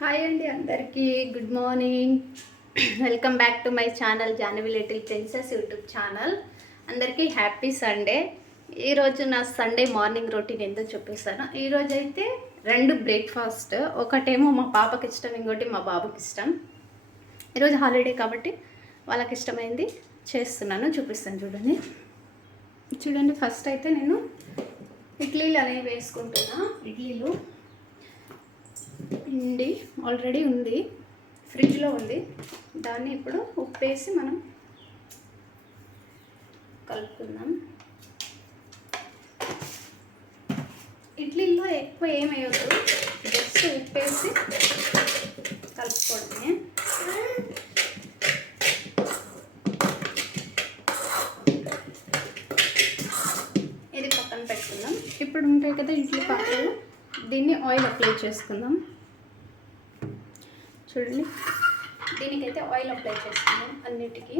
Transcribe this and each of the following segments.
Hi అండి అందరికీ good morning. Welcome back to my channel Jahnavi little princess YouTube channel. అందరికీ happy Sunday. ఈరోజు నా సండే మార్నింగ్ రొటీన్ ఏందో చూపిస్తాను. ఈరోజు అయితే రెండు బ్రేక్ఫాస్ట్, ఒకటేమో మా పాపకి ఇష్టం, ఇంకోటి మా బాబుకి ఇష్టం. ఈరోజు హాలిడే కాబట్టి వాళ్ళకి ఇష్టమైంది చేస్తున్నాను, చూపిస్తాను. చూడండి ఫస్ట్ అయితే నేను ఇడ్లీలు అనేవి వేసుకుంటున్నా. ఇడ్లీలు పిండి ఆల్రెడీ ఉంది, ఫ్రిడ్జ్లో ఉంది. దాన్ని ఇప్పుడు ఉప్పు వేసి మనం కలుపుకుందాం. ఇడ్లీలో ఎక్కువ ఏమేయొద్దు, జస్ట్ ఉప్పు వేసి కలుపుకోవడమే. ఇది పక్కన పెట్టుకుందాం. ఇప్పుడు ఉంటాయి కదా ఇడ్లీ పాత్రలు, దీన్ని ఆయిల్ అప్లై చేసుకుందాం. చూడండి, దీనికైతే ఆయిల్ అప్లై చేసుకుందాం. అన్నిటికీ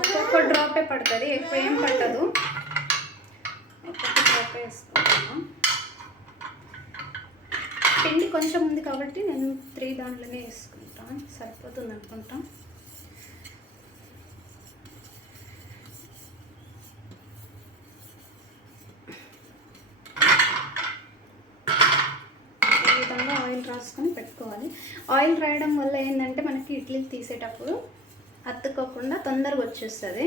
ఒక్కొక్క డ్రాపే పడుతుంది, ఎక్కువ ఏం పట్టదు. ఒక్కొక్క డ్రాపే వేసుకుంటాను. పిండి కొంచెం ఉంది కాబట్టి నేను 3 దాంట్లోనే వేసుకుంటాను, సరిపోతుంది అనుకుంటా. ఆయిల్ రాసుకొని పెట్టుకోవాలి. ఆయిల్ రాయడం వల్ల ఏంటంటే మనకి ఇడ్లీలు తీసేటప్పుడు అతుక్కోకుండా తొందరగా వచ్చేస్తుంది.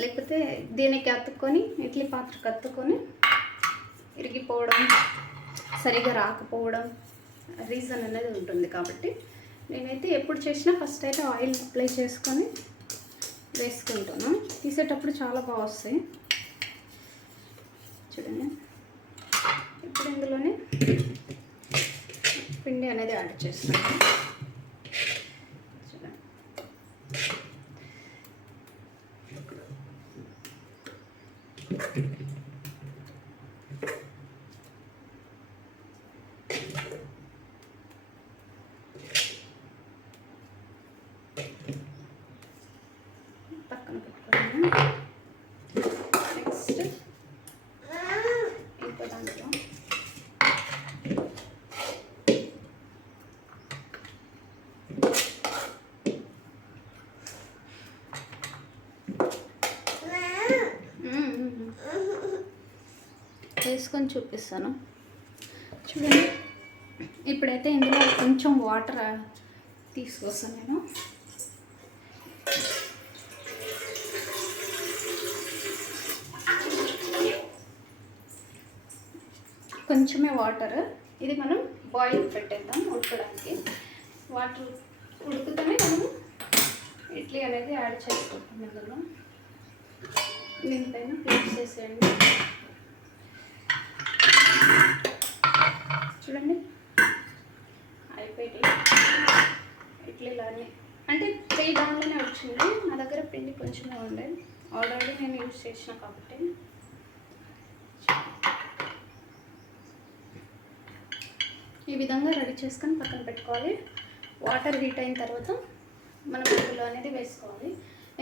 లేకపోతే దీనికి అతుక్కొని ఇడ్లీ పాత్రకు అతుక్కొని ఇరిగిపోవడం, సరిగా రాకపోవడం రీజన్ అనేది ఉంటుంది. కాబట్టి నేనైతే ఎప్పుడు చేసినా ఫస్ట్ అయితే ఆయిల్ అప్లై చేసుకొని వేసుకుంటాను. తీసేటప్పుడు చాలా బాగా వస్తాయి. చూడండి, ఇప్పుడు ఇందులోనే పిండి అనేది యాడ్ చేస్తాను. పక్కన పెట్టుకోవాలి. నెక్స్ట్ ఇంకో దాంట్లో వేసుకొని చూపిస్తాను. చూడండి, ఇప్పుడైతే ఇందులో కొంచెం వాటర్ తీసుకొస్తాను నేను. కొంచెమే వాటర్, ఇది మనం బాయిల్ పెట్టేద్దాం ఉడకడానికి. వాటర్ ఉడుకుతూనే మనం ఇడ్లీ అనేది యాడ్ చేసుకుంటాం. ఇందులో దీనిపైన ప్లేట్ చేసేయండి. చూడండి, అయిపోయి ఇడ్లీలానే అంటే 3 దాంట్లోనే వచ్చింది. నా దగ్గర పిండి కొంచెమే ఉండే, ఆల్రెడీ నేను యూజ్ చేసిన కాబట్టి. ఈ విధంగా రెడీ చేసుకొని పక్కన పెట్టుకోవాలి. వాటర్ హీట్ అయిన తర్వాత మనం ఇందులో అనేది వేసుకోవాలి.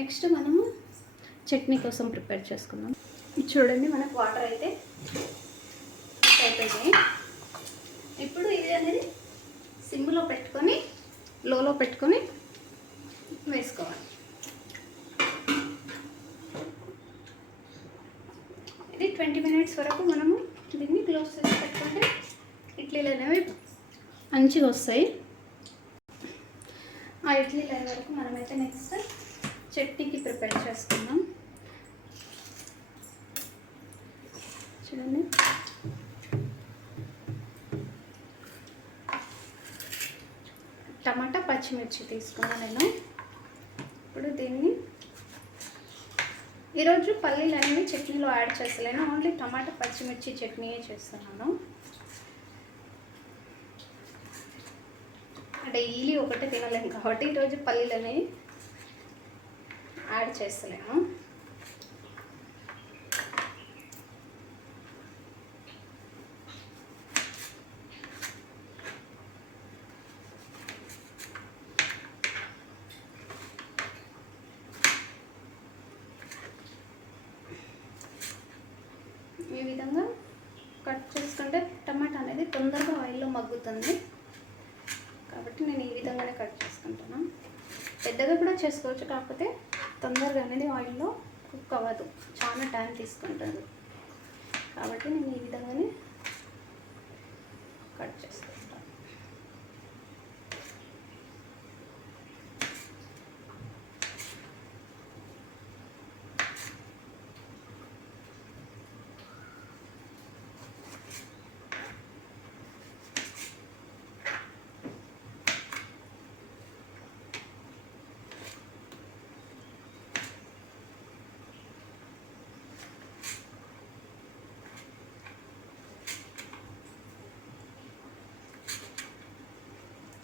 నెక్స్ట్ మనము చట్నీ కోసం ప్రిపేర్ చేసుకుందాం. చూడండి, మనకు వాటర్ అయితే అయిపోయింది. ఇప్పుడు ఇది అనేది సిమ్లో పెట్టుకొని లోలో పెట్టుకొని వేసుకోవాలి. ఇది 20 మినిట్స్ వరకు మనము దీన్ని క్లోజ్ చేసి పెట్టుకుంటే ఇడ్లీలు అనేవి మంచిగా వస్తాయి. ఆ ఇడ్లీలు అయ్యే వరకు మనమైతే నెక్స్ట్ చట్నీకి ప్రిపేర్ చేసుకుందాం. చూడండి, టమాటా పచ్చిమిర్చి తీసుకున్నాను నేను. ఇప్పుడు దీన్ని ఈరోజు పల్లీలు అనేవి చట్నీలో యాడ్ చేస్తలేను, ఓన్లీ టమాటా పచ్చిమిర్చి చట్నీయే చేస్తున్నాను. డైలీ ఒకటే తినలేము కాబట్టి ఈరోజు పల్లీలు అనేవి యాడ్ చేస్తలేను. ఈ విధంగా కట్ చేసుకుంటే టమాటా అనేది తొందరగా ఆయిల్ ఆయిల్లో మగ్గుతుంది కాబట్టి నేను ఈ విధంగానే కట్ చేసుకుంటాను. పెద్దగా కూడా చేసుకోవచ్చు, కాకపోతే తొందరగా అనేది ఆయిల్లో కుక్ అవ్వదు, చాలా టైం తీసుకుంటుంది. కాబట్టి నేను ఈ విధంగానే కట్ చేసుకుంటాను.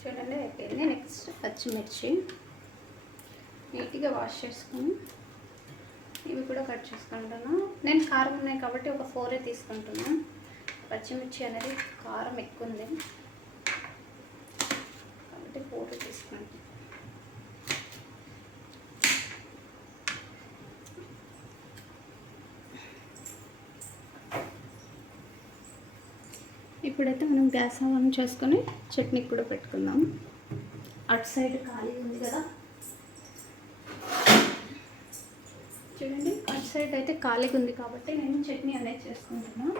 చూడండి అయిపోయింది. నెక్స్ట్ పచ్చిమిర్చి నీట్గా వాష్ చేసుకుని ఇవి కూడా కట్ చేసుకుంటాను. నేను కారం ఉన్నాయి కాబట్టి ఒక 4 తీసుకుంటున్నాను. పచ్చిమిర్చి అనేది కారం ఎక్కువ ఉంది కాబట్టి 4 తీసుకుంటాను. ఇప్పుడైతే మనం గ్యాస్ ఆన్ చేసుకొని చట్నీ కూడా పెట్టుకుందాం. అటు సైడ్ ఖాళీ ఉంది కదా, చూడండి అటు సైడ్ అయితే ఖాళీగా ఉంది కాబట్టి నేను చట్నీ అనేది చేసుకుంటున్నాను.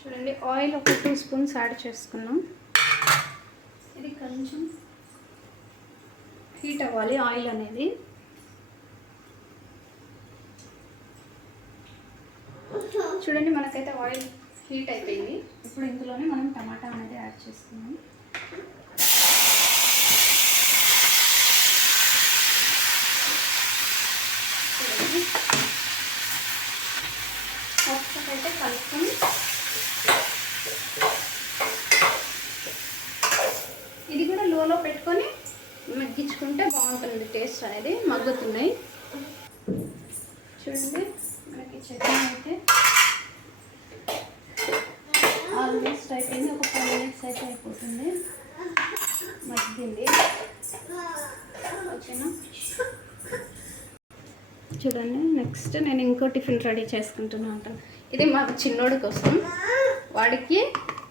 చూడండి ఆయిల్ ఒక 2 స్పూన్స్ యాడ్ చేసుకున్నాం. ఇది కొంచెం హీట్ అవ్వాలి ఆయిల్ అనేది. చూడండి మనకైతే ఆయిల్ హీట్ అయిపోయింది. ఇప్పుడు ఇందులోనే మనం టమాటా అనేది యాడ్ చేసుకున్నాం. చూడండి ఒకసారి అయితే కలుపుకొని ఇది కూడా లోలో పెట్టుకొని మగ్గించుకుంటే బాగుంటుంది, టేస్ట్ అనేది మగ్గుతున్నాయి. చూడండి మనకి చట్నీ అయితే ఆల్మోస్ట్ అయిపోయింది. ఒక 5 మినిట్స్ అయితే అయిపోతుంది, మగ్గింది. ఓకేనా, చూడండి నెక్స్ట్ నేను ఇంకో టిఫిన్ రెడీ చేసుకుంటున్నాను. ఇది మా చిన్నోడి కోసం, వాడికి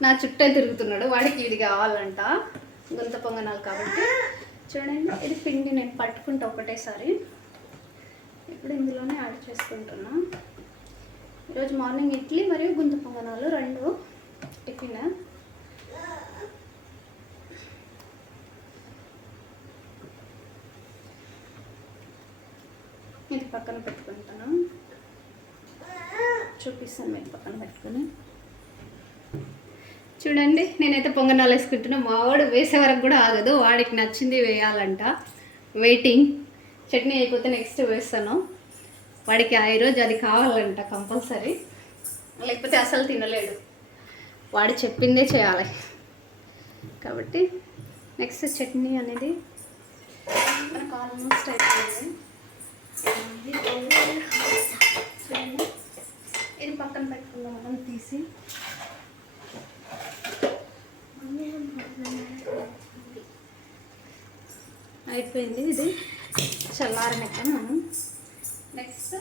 నా చుట్టే తిరుగుతున్నాడు, వాడికి ఇది కావాలంట గుంత పొంగనాలు కాబట్టి. చూడండి ఇది పిండి నేను పట్టుకుంటా ఒకటేసారి. ఇప్పుడు ఇందులోనే యాడ్ చేసుకుంటున్నా. ఈరోజు మార్నింగ్ ఇడ్లీ మరియు గుంత పొంగనాలు 2 టిఫిన్. ఇది పక్కన పెట్టుకుంటాను, చూపిస్తాను మీకు పక్కన పెట్టుకుని. చూడండి నేనైతే పొంగనాలు వేసుకుంటున్నా. మా వాడు వేసే వరకు కూడా ఆగదు, వాడికి నచ్చింది వేయాలంట. వెయిటింగ్, చట్నీ అయిపోతే నెక్స్ట్ వేస్తాను. వాడికి ఈరోజు అది కావాలంట కంపల్సరీ, లేకపోతే అసలు తినలేడు. వాడు చెప్పిందే చేయాలి కాబట్టి. నెక్స్ట్ చట్నీ అనేది మనకు ఆల్మోస్ట్ అయిపోయింది. చూడండి ఇది పక్కన పెట్టుకుందాం మనం తీసి. అయిపోయింది, ఇది చల్లారనిక మనం. నెక్స్ట్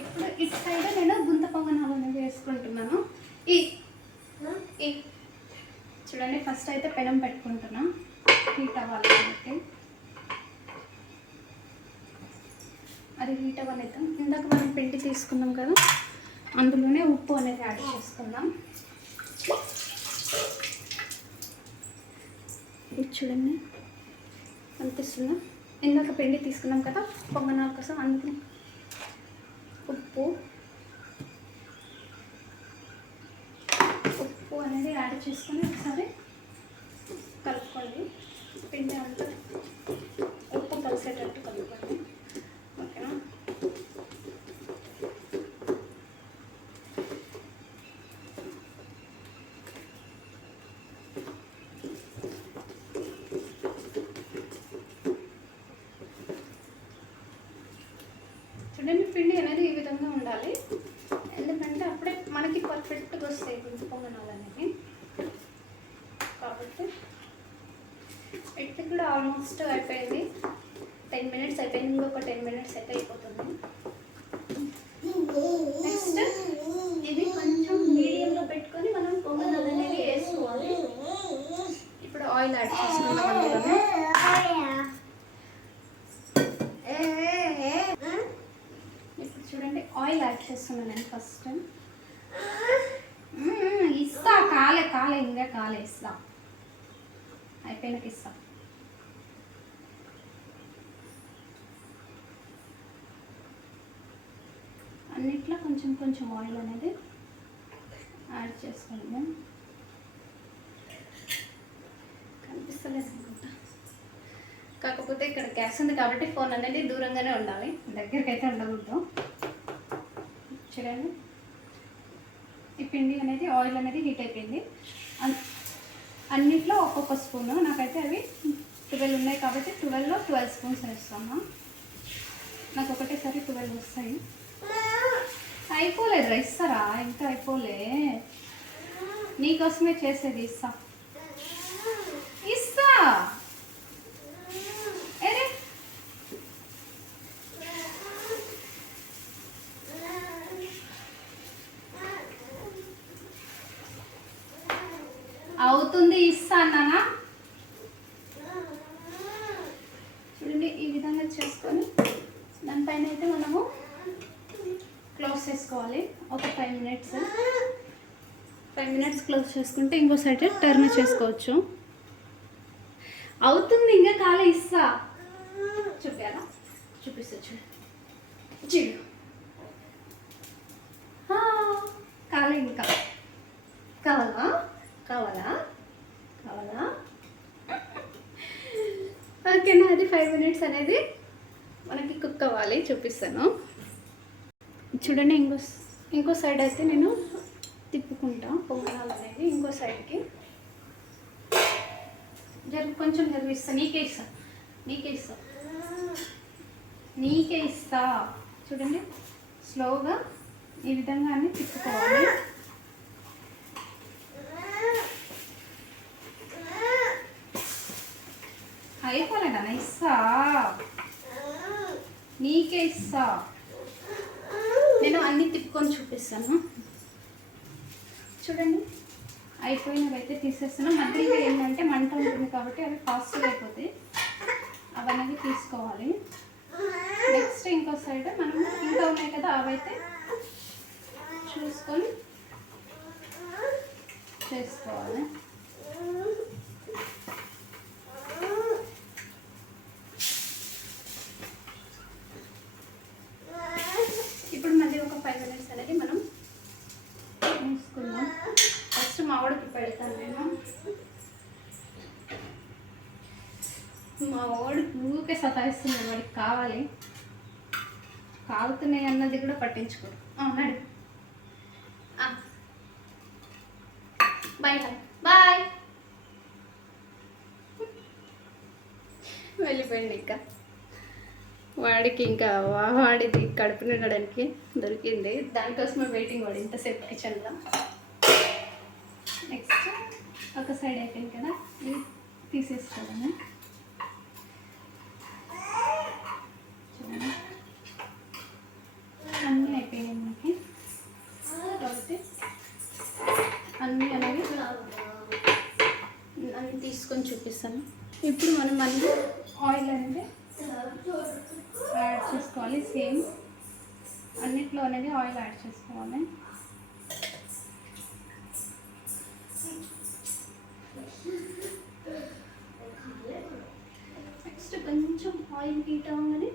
ఇప్పుడు ఇటు సైడ్ నేను గుంత పొంగనాలు అనేది వేసుకుంటున్నాను. చూడండి ఫస్ట్ అయితే పెనం పెట్టుకుంటున్నా, హీట్ అవ్వాలి కాబట్టి. అది హీట్ అవ్వలేదు. ఇందాక మనం పిండి తీసుకున్నాం కదా, అందులోనే ఉప్పు అనేది యాడ్ చేసుకుందాం. ఇది చూడండి అనిపిస్తుందా, ఇందాక పిండి తీసుకున్నాం కదా పొంగనాల కోసం, అందుకని ఉప్పు అనేది యాడ్ చేసుకొని ఒకసారి కలుపుకోండి. పిండి అంతా ఉప్పు కలిసేటట్టు కలుపుకోండి, ఓకేనా. చూడండి పిండి అనేది ఈ విధంగా ఉండాలి, ఎందుకంటే అప్పుడే మనకి పర్ఫెక్ట్గా వస్తాయి పొంగనాలు అనేవి. కాబట్టి ఎట్టు కూడా ఆల్మోస్ట్ అయిపోయింది, 10 మినిట్స్ అయిపోయింది, ఇంకొక 10 మినిట్స్ అయితే అయిపోతుంది. నెక్స్ట్ ఇది కొంచెం మీడియంలో పెట్టుకొని మనం పొంగనాలు అనేది వేసుకోవాలి. ఇప్పుడు ఆయిల్ యాడ్ చేసుకున్నాం అందులోనే. ఇప్పుడు చూడండి ఆయిల్ యాడ్ చేస్తున్నాను నేను ఫస్ట్. ఇస్తా కాలే ఇంకా కాలే ఇస్తా, అయిపోయినాక ఇస్తా. అన్నిట్లో కొంచెం కొంచెం ఆయిల్ అనేది యాడ్ చేసుకుందాం. కనిపిస్తలేదు అనుకుంటా, కాకపోతే ఇక్కడ గ్యాస్ ఉంది కాబట్టి ఫోన్ అనేది దూరంగానే ఉండాలి, దగ్గరికి అయితే ఉండకూడదు. చూడండి ఈ పిండి అనేది ఆయిల్ అనేది హీట్ అయిపోయింది. అన్నిట్లో ఒక్కొక్క స్పూను, నాకైతే అవి 12 ఉన్నాయి కాబట్టి 12లో 12 స్పూన్స్ వేస్తాను. నాకు ఒకటేసారి 12 వస్తాయి. అయిపోలేదు ఇస్తారా, ఇంకా అయిపోలే, నీకోసమే చేసేది, ఇస్తా ఇస్తా. అరే అవుతుంది, ఇస్తా అన్నానా. చూడండి ఈ విధంగా చేసుకొని దానిపైన అయితే మనము క్లోజ్ చేసుకోవాలి ఒక 5 మినిట్స్ క్లోజ్ చేసుకుంటే ఇంకో సైడ్ టర్న్ చేసుకోవచ్చు. అవుతుంది ఇంకా కాలే, ఇస్తా. చూపారా, చూపిస్తా చూడు కాలే, ఇంకా కావాలా కావాలా కావాలా ఓకేనా. అది 5 మినిట్స్ అనేది మనకి కుక్ అవ్వాలి, చూపిస్తాను. చూడండి ఇంకో సైడ్ అయితే నేను తిప్పుకుంటా పొంగనాలు అనేది ఇంకో సైడ్కి. కొంచెం జరిగిస్తా, నీకే ఇస్తా. చూడండి స్లోగా ఈ విధంగా అన్ని తిప్పుకోవాలి. అయిపోలేదా, ఇస్తా, నీకే ఇస్తా. నేను అన్ని తిప్పుకొని చూపిస్తాను. చూడండి అయిపోయినవి అయితే తీసేస్తున్నాం. మధ్యలో ఏంటంటే మంట ఉంటుంది కాబట్టి అవి ఫాస్ట్గా అయిపోతాయి, అవన్నీ తీసుకోవాలి. నెక్స్ట్ ఇంకో సైడ్ మనం ఇంకా ఉన్నాయి కదా, అవైతే చూసుకొని చేసుకోవాలి. ఇప్పుడు మళ్ళీ ఒక 5 మినిట్స్ అనేది మనం తీసుకుందాం. ఫస్ట్ మావాడికి పెడతాను నేను. మా వాడు ఊరికే సతాయిస్తున్నాడు, వాడికి కావాలి, కాలుతున్నాయి అన్నది కూడా పట్టించుకోడు. నడు, బాయ్ బాయ్. వెళ్ళిపోయింది. ఇంకా వాడికి ఇంకా వాడిది కడుపు నిండడానికి దొరికింది, దానికోసమే వెయిటింగ్ వాడు ఇంతసేపు కిచెన్లో. నెక్స్ట్ ఒక సైడ్ అయిపోయింది కదా, ఇది తీసేసుకోవడము. చూడండి అన్నీ అయిపోయాయి మనకి, కాబట్టి అన్నీ అనేవి అన్నీ తీసుకొని చూపిస్తాను. ఇప్పుడు మనం అన్నీ ఆయిల్ అనేది యాడ్ చేసుకోవాలి. సేమ్ అన్నిట్లో అనేది ఆయిల్ యాడ్ చేసుకోవాలి. నెక్స్ట్ కొంచెం ఆయిల్ హీట్ అవ్వగానే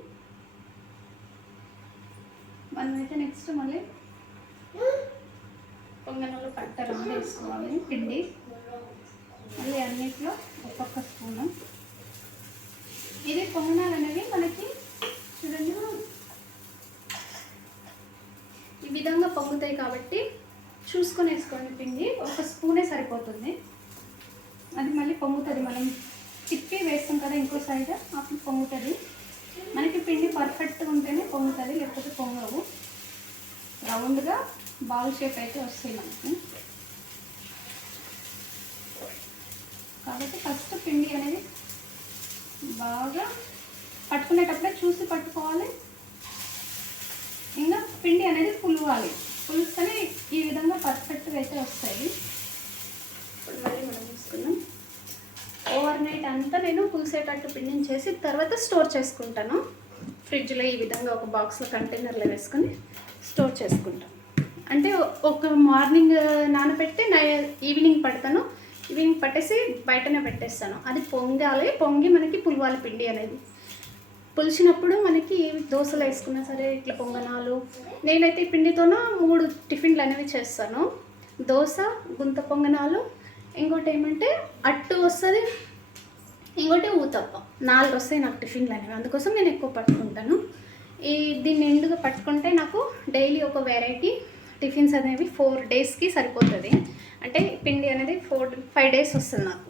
మనమైతే నెక్స్ట్ మళ్ళీ పొంగనాలు పట్టరం వేసుకోవాలి పిండి. మళ్ళీ అన్నిట్లో ఒక్కొక్క స్పూను. ఇది పొంగనాలు అనేవి మనకి చూడండి ఈ విధంగా పొంగుతాయి కాబట్టి చూసుకొని వేసుకోండి. పిండి ఒక స్పూనే సరిపోతుంది, అది మళ్ళీ పొంగుతుంది. మనం తిప్పి వేస్తాం కదా ఇంకో సైడ్, అప్పుడు పొంగుతుంది. మనకి పిండి పర్ఫెక్ట్గా ఉంటేనే పొంగుతుంది, లేకపోతే రౌండ్గా బాల్ షేప్ అయితే వస్తాయి మనకి. కాబట్టి ఫస్ట్ పిండి అనేది బాగా పట్టుకునేటప్పుడే చూసి పట్టుకోవాలి. ఇంకా పిండి అనేది పులవాలి. పులుస్తేనే ఈ విధంగా పర్ఫెక్ట్గా అయితే వస్తాయి. ఇప్పుడు మళ్ళీ మనం తీసుకున్నాం. ఓవర్ నైట్ అంతా నేను పులిసేటట్టు పిండిని చేసి తర్వాత స్టోర్ చేసుకుంటాను. ఫ్రిడ్జ్లో ఈ విధంగా ఒక బాక్స్లో కంటైనర్లో వేసుకొని స్టోర్ చేసుకుంటాను. అంటే ఒక మార్నింగ్ నానబెట్టి ఈవినింగ్ పడతాను. ఈవినింగ్ పట్టేసి బయటనే పెట్టేస్తాను. అది పొంగాలి. పొంగి మనకి పులవాలి పిండి అనేది. పులిచినప్పుడు మనకి దోశలు వేసుకున్నా సరే ఇట్లా పొంగనాలు. నేనైతే ఈ పిండితోన 3 టిఫిన్లు అనేవి చేస్తాను. దోశ, గుంత పొంగనాలు, ఇంకోటి ఏమంటే అట్టు వస్తుంది, ఇంకోటి ఊతప్ప. 4 వస్తాయి నాకు టిఫిన్లు అనేవి. అందుకోసం నేను ఎక్కువ పట్టుకుంటాను. దీన్ని ఎందుకు పట్టుకుంటే నాకు డైలీ ఒక వెరైటీ టిఫిన్స్ అనేవి 4 డేస్కి సరిపోతుంది. అంటే పిండి అనేది 5 డేస్ వస్తుంది నాకు.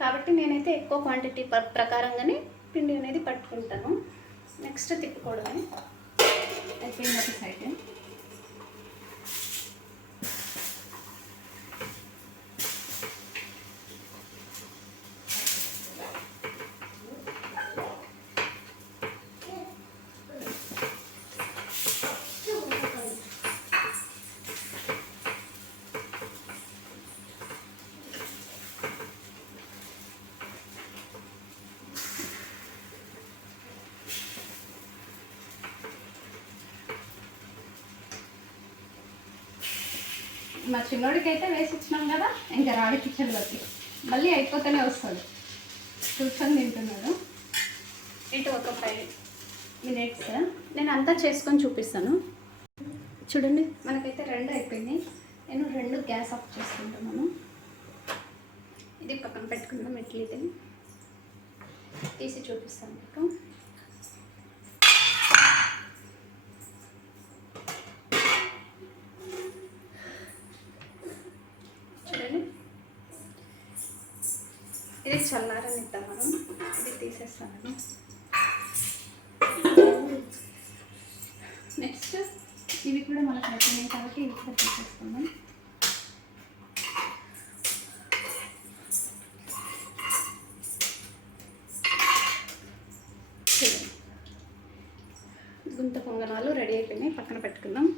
కాబట్టి నేనైతే ఎక్కువ క్వాంటిటీ ప్రకారంగానే పిండి అనేది పట్టుకుంటాను. నెక్స్ట్ తిప్పుకోవడమే అయిపోయింది ఒక సైడ్. మా చిన్నోడికి అయితే వేసి ఇచ్చినాం కదా, ఇంకా రాడి కిచెన్లోకి మళ్ళీ అయిపోతూనే వస్తుంది. కూర్చొని తింటున్నాడు. ఇటు ఒక 5 మినిట్స్ నేను అంతా చేసుకొని చూపిస్తాను. చూడండి, మనకైతే 2 అయిపోయినాయి. నేను 2 గ్యాస్ ఆఫ్ చేసుకుంటున్నాను. ఇది పక్కన పెట్టుకుందాం. ఇడ్లీది తీసి చూపిస్తాను మీకు. ఇది చల్లారనిద్దాం మనం. ఇది తీసేస్తాను. నెక్స్ట్ ఇవి కూడా మనకు నచ్చినాయి కాబట్టి ఇవి కూడా తీసేస్తాము. గుంత పొంగనాలు రెడీ అయిపోయినాయి. పక్కన పెట్టుకుందాం.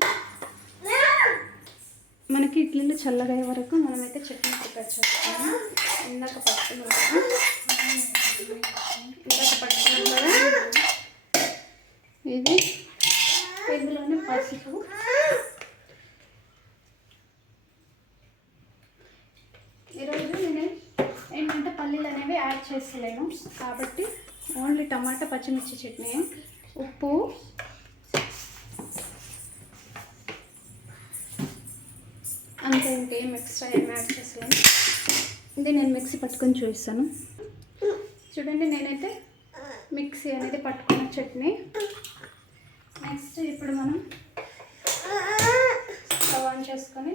మనకి ఇడ్లీలు చల్లగా అయ్యే వరకు మనమైతే చట్నీ ప్రిపేర్ చేస్తాము. ఇందాక పట్టుకున్నాం కదా, ఇది ఇందులోనే పసుపు, ఈరోజు నేను ఏంటంటే పల్లీలు అనేవి యాడ్ చేస్తలేను కాబట్టి ఓన్లీ టమాటా పచ్చిమిర్చి చట్నీ, ఉప్పు, అంతే. ఇంకేం ఎక్స్ట్రా ఏం యాడ్ చేసలేను. ఇది నేను మిక్సీ పట్టుకొని చూపిస్తాను. చూడండి, నేనైతే మిక్సీ అనేది పట్టుకున్న చట్నీ. నెక్స్ట్ ఇప్పుడు మనం స్టవ్ ఆన్ చేసుకొని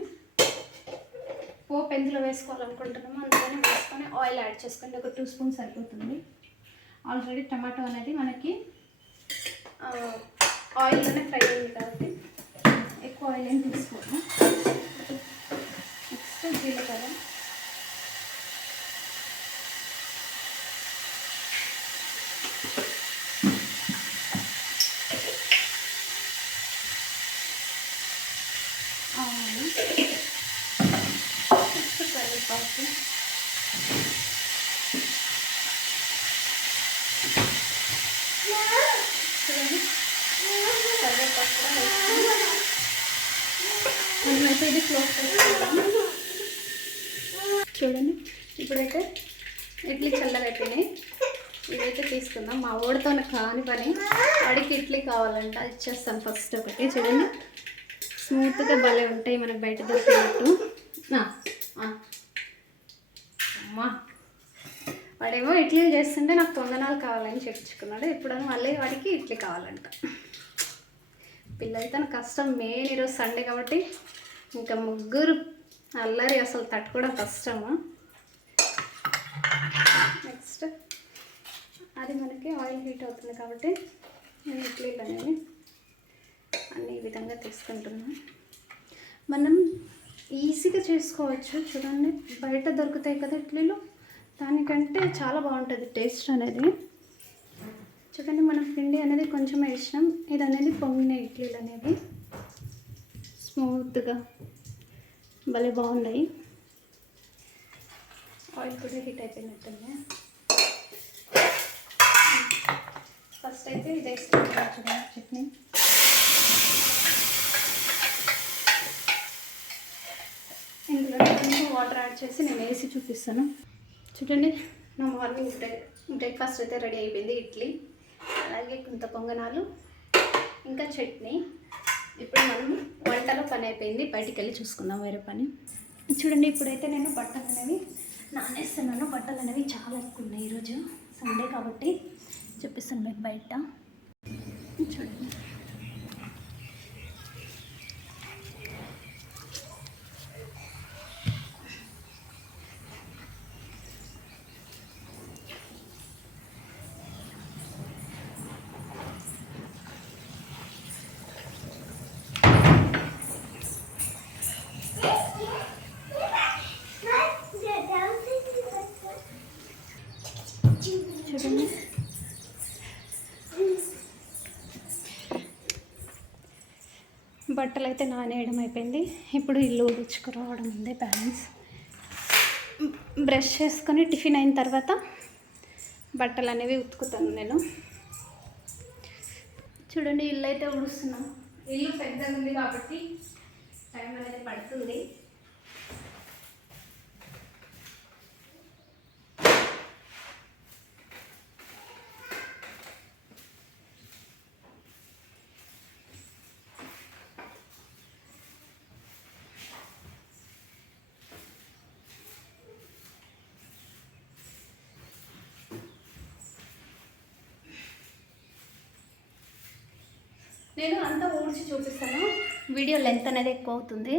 పోపు ఎందులో వేసుకోవాలనుకుంటున్నామో అందులోనే వేసుకొని ఆయిల్ యాడ్ చేసుకోండి. ఒక 2 స్పూన్స్ సరిపోతుంది. ఆల్రెడీ టమాటో అనేది మనకి ఆయిల్లోనే ఫ్రై అయింది కాబట్టి ఎక్కువ ఆయిల్ ఏం తీసుకోము. నెక్స్ట్ జీలకర్ర, ఆవాలు, నెక్స్ట్ కరివేపాకు, చూడండి కరివేపాకు కూడా వేసుకుని మనమైతే ఇది క్లోజ్ చేసుకుంటాము. చూడండి, ఇప్పుడైతే ఇడ్లీ చల్లగా అయిపోయినాయి. ఇదైతే తీసుకుందాం. మా ఓడితో కాని పని, వాడికి ఇడ్లీ కావాలంట. ఇచ్చేస్తాను ఫస్ట్ ఒకటి. చూడండి, స్మూత్గా భలే ఉంటాయి మనకు బయట దొరికినట్టు. అమ్మా, వాడేమో ఇడ్లీ చేస్తుంటే నాకు పొంగనాలు కావాలని చెప్పుకున్నాడు. ఇప్పుడేమో మళ్ళీ వాడికి ఇడ్లీ కావాలంట. పిల్లలతో కష్టం. మెయిన్ ఈరోజు సండే కాబట్టి ఇంకా ముగ్గురు అల్లరి, అసలు తట్టుకోవడం కష్టము. నెక్స్ట్ అది మనకి ఆయిల్ హీట్ అవుతుంది కాబట్టి నేను ఇడ్లీలు అనేవి అన్నీ ఈ విధంగా కొంచెంగా తీసుకుంటున్నాను. మనం ఈజీగా చేసుకోవచ్చు. చూడండి, బయట దొరుకుతాయి కదా ఇడ్లీలు, దానికంటే చాలా బాగుంటుంది టేస్ట్ అనేది. చూడండి, మనం పిండి అనేది కొంచెం వేసినాం, ఇది అనేది పొంగిన ఇడ్లీలు అనేది స్మూత్గా భలే బాగున్నాయి. ఆయిల్ కూడా హీట్ అయిపోయినట్టుంది. ఫస్ట్ అయితే ఇది వేసుకుంటాం. చూడండి, చట్నీ. ఇందులో కొంచెం వాటర్ యాడ్ చేసి నేను వేసి చూపిస్తాను. చూడండి, నా మార్నింగ్ బ్రేక్ఫాస్ట్ అయితే రెడీ అయిపోయింది. ఇడ్లీ, అలాగే కొంత పొంగనాలు, ఇంకా చట్నీ. ఇప్పుడు మనం వంటలో పని అయిపోయింది, బయటికి వెళ్ళి చూసుకుందాం వేరే పని. చూడండి, ఇప్పుడైతే నేను బట్టలు అనేవి నానేస్తున్నాను. బట్టలు అనేవి చాలా ఎక్కువ ఉన్నాయి, ఈరోజు సండే కాబట్టి చూపిస్తాను మీకు బయట. చూడండి, చూడండి బట్టలు అయితే నానేయడం అయిపోయింది. ఇప్పుడు ఇల్లు ఊడ్చుకురావడం ఉంది బ్యాలెన్స్. బ్రష్ చేసుకొని టిఫిన్ అయిన తర్వాత బట్టలు అనేవి ఉతుకుతాను నేను. చూడండి, ఇల్లు అయితే ఊడుస్తున్నాను. ఇల్లు పెద్దగా ఉంది కాబట్టి టైం అనేది పడుతుంది. నేను అంతా ఊడ్చి చూపిస్తాను. వీడియో లెంత్ అనేది ఎక్కువ అవుతుంది,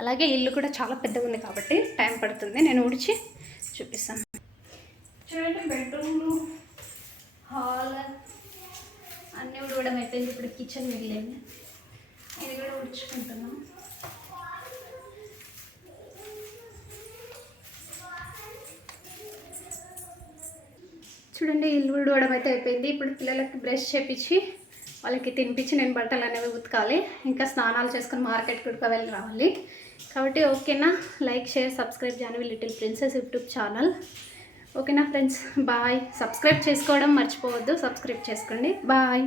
అలాగే ఇల్లు కూడా చాలా పెద్దగా ఉంది కాబట్టి టైం పడుతుంది. నేను ఊడ్చి చూపిస్తాను. చూడండి, బెడ్రూమ్లు, హాల్ అన్నీ ఊడవడం అయిపోయింది. ఇప్పుడు కిచెన్ మిగిలింది, ఇది కూడా ఊడ్చుకుంటున్నాం. చూడండి, ఇల్లు ఊడవడం అయితే అయిపోయింది. ఇప్పుడు పిల్లలకి బ్రష్ చేపించి వాళ్ళకి తినిపించి నేను బట్టలు అనేవి ఉతకాలి. ఇంకా స్నానాలు చేసుకొని మార్కెట్ కూడా వెళ్ళి రావాలి కాబట్టి ఓకేనా. Like, share, subscribe Janvi little princess YouTube channel. ఓకేనా ఫ్రెండ్స్, బాయ్. సబ్స్క్రైబ్ చేసుకోవడం మర్చిపోవద్దు, సబ్స్క్రైబ్ చేసుకోండి. బాయ్.